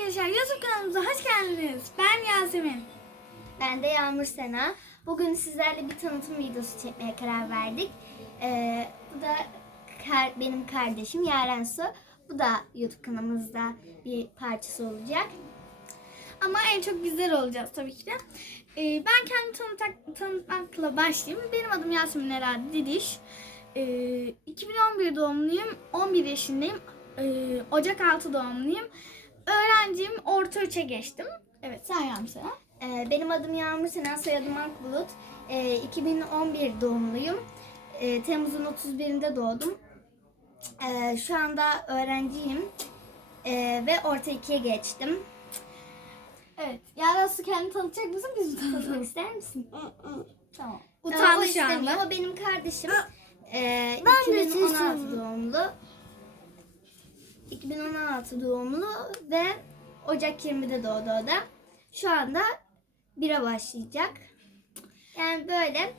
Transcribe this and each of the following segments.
arkadaşlar YouTube kanalımıza hoş geldiniz. Ben Yasemin. Ben de Yağmur Sena. Bugün sizlerle bir tanıtım videosu çekmeye karar verdik. Ee, bu da kar- benim kardeşim Yaren Su. Bu da YouTube kanalımızda bir parçası olacak. Ama en çok bizler olacağız tabii ki de. Ee, ben kendimi tanıtak, tanıtmakla başlayayım. Benim adım Yasemin Era Didiş. Ee, 2011 doğumluyum. 11 yaşındayım. Ee, Ocak 6 doğumluyum. Orta 3'e geçtim. Evet sen Yağmur Sena. Ee, benim adım Yağmur Sena, soyadım Akbulut. Ee, 2011 doğumluyum. Ee, Temmuz'un 31'inde doğdum. Ee, şu anda öğrenciyim. Ee, ve orta ikiye geçtim. Evet. Yaren Su kendini tanıtacak mısın? Biz Tanıtmak ister misin? tamam. Utandı şu anda. O benim kardeşim. Ee, Ben de 2016 seçiyorum. doğumlu. 2016 doğumlu ve Ocak 20'de doğdu o da. Şu anda bira başlayacak. Yani böyle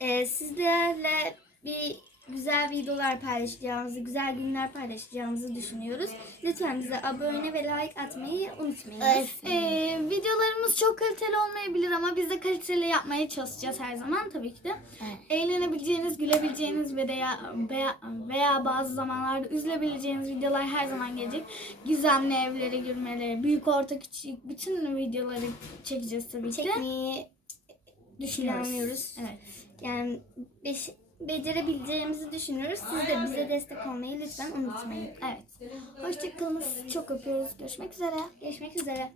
e, sizlerle bir güzel videolar paylaşacağımızı, güzel günler paylaşacağımızı düşünüyoruz. Lütfen bize abone ve like atmayı unutmayın. Ee, videolarımız çok kaliteli olmayabilir ama biz de kaliteli yapmaya çalışacağız her zaman tabii ki de. Evet. Eğlenebileceğiniz, gülebileceğiniz veya, veya, veya bazı zamanlarda üzülebileceğiniz videolar her zaman gelecek. Gizemli evleri, gülmeleri, büyük orta küçük bütün videoları çekeceğiz tabii ki de. Çekmeyi Düşünüyoruz. Evet. Yani beş, becerebileceğimizi düşünüyoruz. Siz de bize destek olmayı lütfen unutmayın. Evet. Hoşçakalınız. Çok öpüyoruz. Görüşmek üzere. Görüşmek üzere.